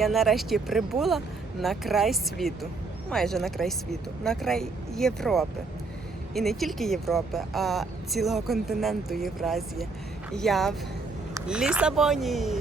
Я нарешті прибула на край світу. Майже на край світу, на край Європи. І не тільки Європи, а цілого континенту Євразії. Я в Лісабоні.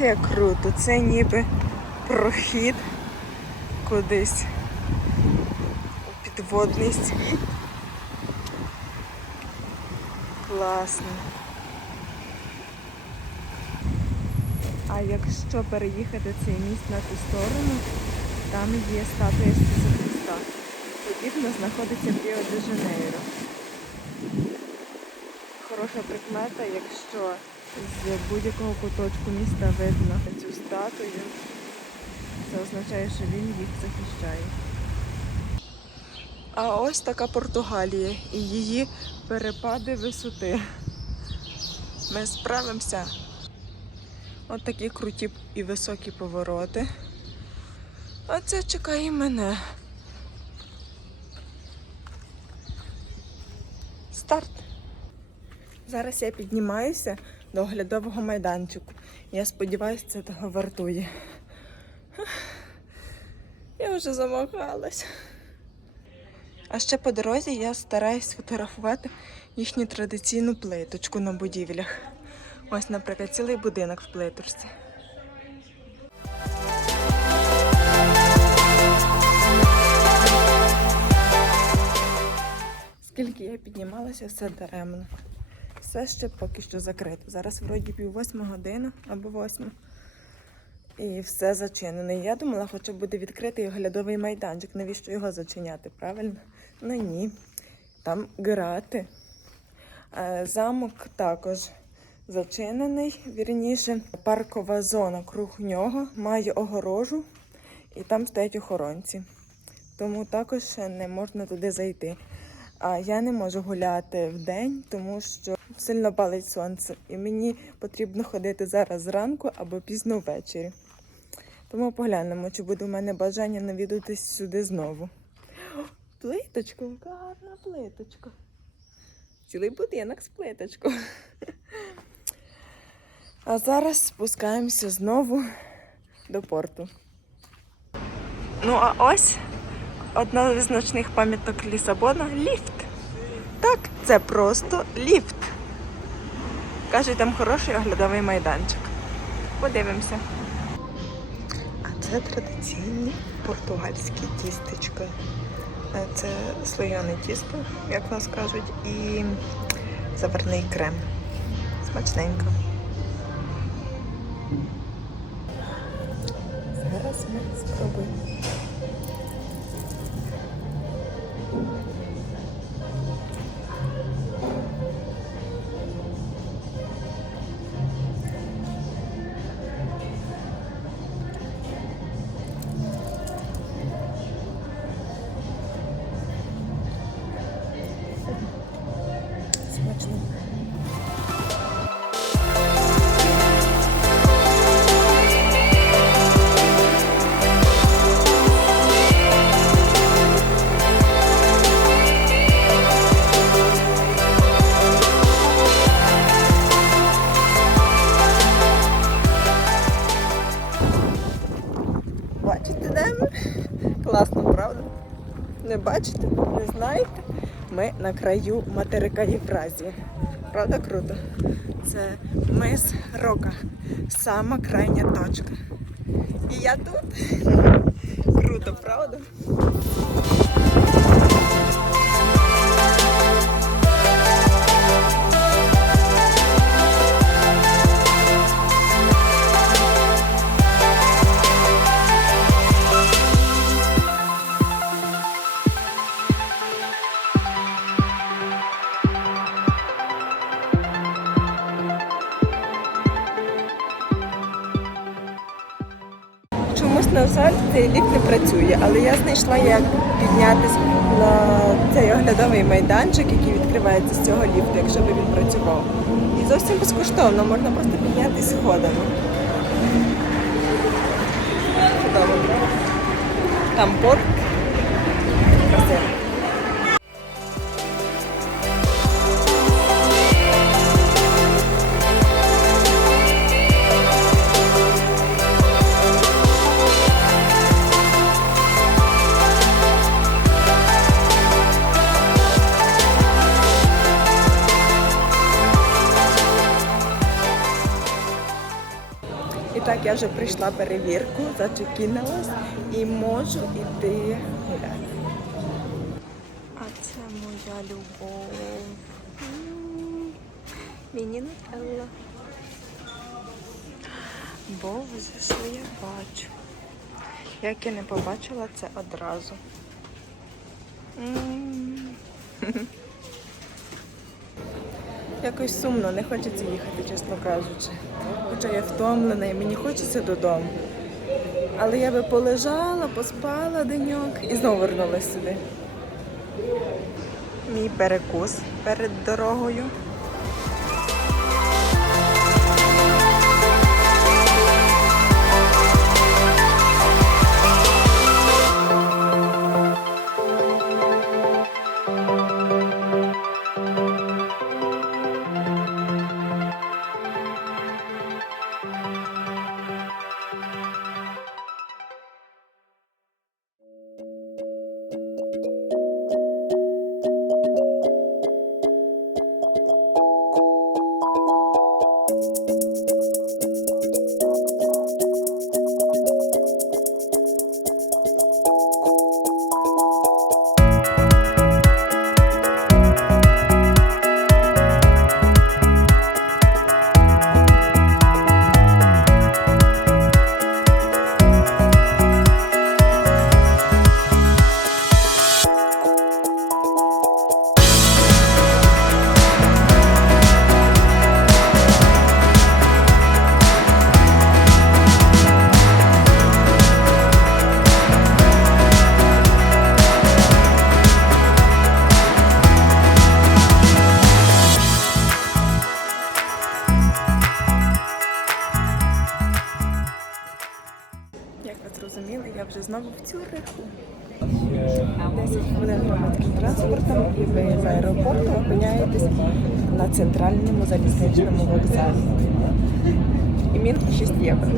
Дивіться, як круто. Це ніби прохід кудись у підводний світ. Класно. А якщо переїхати цей міст на ту сторону, там є статуя Ісуса Христа. Подібно знаходиться в Ріо-де-Жанейро. Хороша прикмета, якщо з будь-якого куточку міста видно цю статую, це означає, що він їх захищає. А ось така Португалія і її перепади висоти. Ми справимося. От такі круті і високі повороти. А це чекає мене. Старт. Зараз я піднімаюся до оглядового майданчику. Я сподіваюся, це того вартує. Я вже замахалась. А ще по дорозі я стараюсь сфотографувати їхню традиційну плиточку на будівлях. Ось, наприклад, цілий будинок в плиточці. Скільки я піднімалася, все даремно. Все ще поки що закрито. Зараз вроді пів восьма година або восьма. І все зачинено. Я думала, хоча буде відкритий оглядовий майданчик. Навіщо його зачиняти? Правильно? Ну ні. Там грати. Е, Замок також зачинений, вірніше. Паркова зона круг нього має огорожу, і там стоять охоронці. Тому також не можна туди зайти. А я не можу гуляти в день, тому що сильно палить сонце. І мені потрібно ходити зараз зранку або пізно ввечері. Тому поглянемо, чи буде у мене бажання навідатись сюди знову. О, Плиточка, яка гарна плиточка. Цілий будинок з плиточкою. А зараз спускаємося знову до порту. Ну, а ось одна з значних пам'яток Лісабона ліфт. Так, це просто ліфт. Кажуть, там хороший оглядовий майданчик. Подивимося. А це традиційні португальські тістечка. Е, Це слоєне тісто, як нас кажуть, і заварний крем. Смачненько. Ми на краю материка Євразії. Правда круто? Це мис Рока. Сама крайня точка. І я тут. Круто, правда? Цей ліфт не працює, але я знайшла, як піднятися на цей оглядовий майданчик, який відкривається з цього ліфту, якщо би він працював. І зовсім безкоштовно, можна просто піднятися сходами. Чудово. Там порт. І так, я вже прийшла перевірку, зачекіналась і можу йти гуляти. А це моя любов. Мені Нутелла. Боже, що я бачу. Як я не побачила це одразу. Якось сумно, не хочеться їхати, чесно кажучи. Хоча я втомлена і мені хочеться додому. Але я би полежала, поспала деньок і знову вернулася сюди. Мій перекус перед дорогою. Транспортом і ви з аеропорту опиняєтесь на центральному залізничному вокзалі. І мінки 6 євро.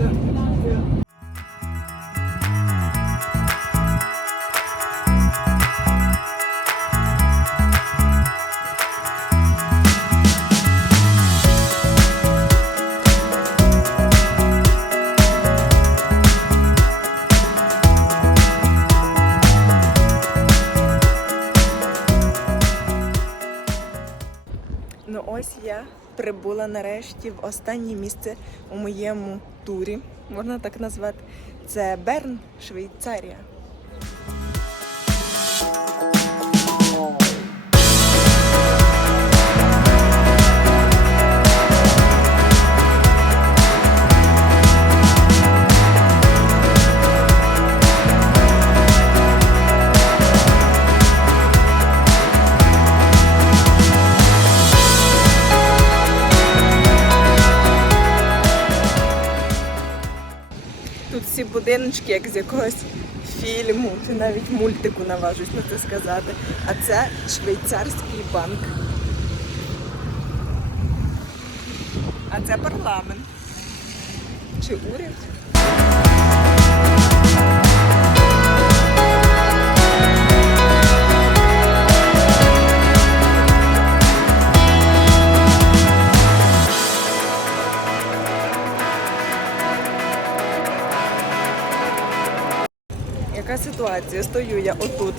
Ось я прибула нарешті в останнє місце у моєму турі, можна так назвати. Це Берн, Швейцарія. Тут як з якогось фільму, чи навіть мультику наважусь на це сказати. А це швейцарський банк. А це парламент. Чи уряд? Яка? Стою я отут,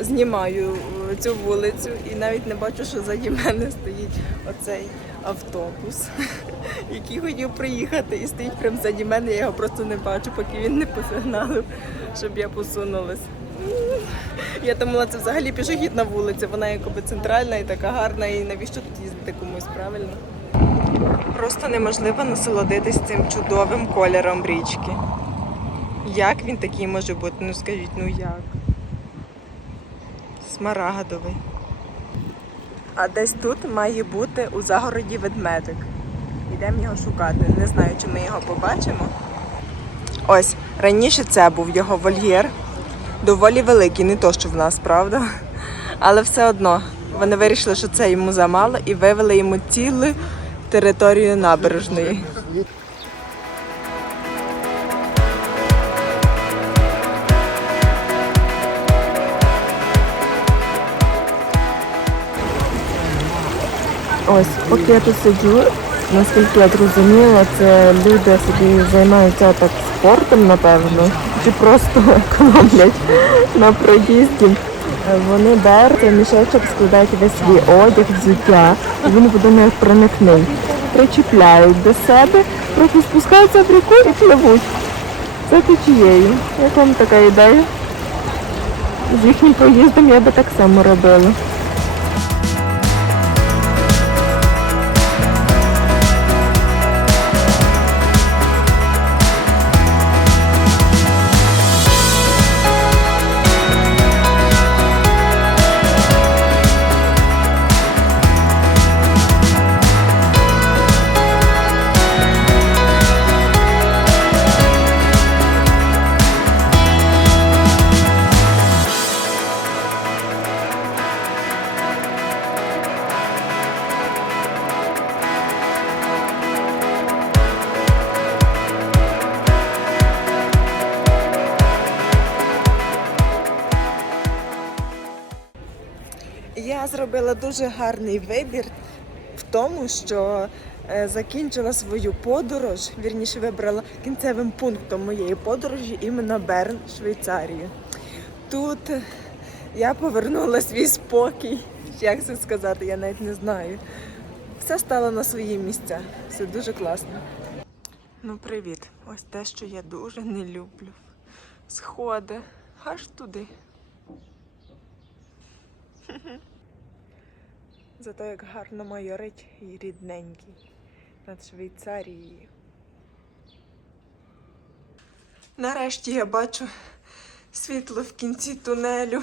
знімаю е, цю вулицю і навіть не бачу, що заді мене стоїть оцей автобус, який хотів приїхати і стоїть прямо заді мене, я його просто не бачу, поки він не посигналив, щоб я посунулась. Я думала, це взагалі пішохідна вулиця, вона якоби центральна і така гарна, і навіщо тут їздити комусь правильно? Просто неможливо насолодитись цим чудовим кольором річки. Як він такий може бути? Ну скажіть, ну як? Смарагдовий. А десь тут має бути у загороді ведмедик. Йдемо його шукати. Не знаю, чи ми його побачимо. Ось, раніше це був його вольєр. Доволі великий, не то, що в нас, правда? Але все одно вони вирішили, що це йому замало і вивели йому цілу територію набережної. Ось, поки я тут сиджу, наскільки я зрозуміла, це люди собі займаються так спортом, напевно, чи просто економлять на проїзді. Вони беруть мішечок, складають весь свій одяг, взуття, і він буде не проникний. Причіпляють до себе, трохи спускаються в ріку і пливуть. За течією. Як вам така ідея? З їхнім проїздом я би так само робила. Я зробила дуже гарний вибір в тому, що е, закінчила свою подорож, вірніше вибрала кінцевим пунктом моєї подорожі іменно Берн, Швейцарію. Тут я повернула свій спокій. Як це сказати, я навіть не знаю. Все стало на свої місця. Все дуже класно. Ну, привіт. Ось те, що я дуже не люблю. Сходи аж туди. Зато як гарно майорить і рідненький над Швейцарією. Нарешті я бачу світло в кінці тунелю.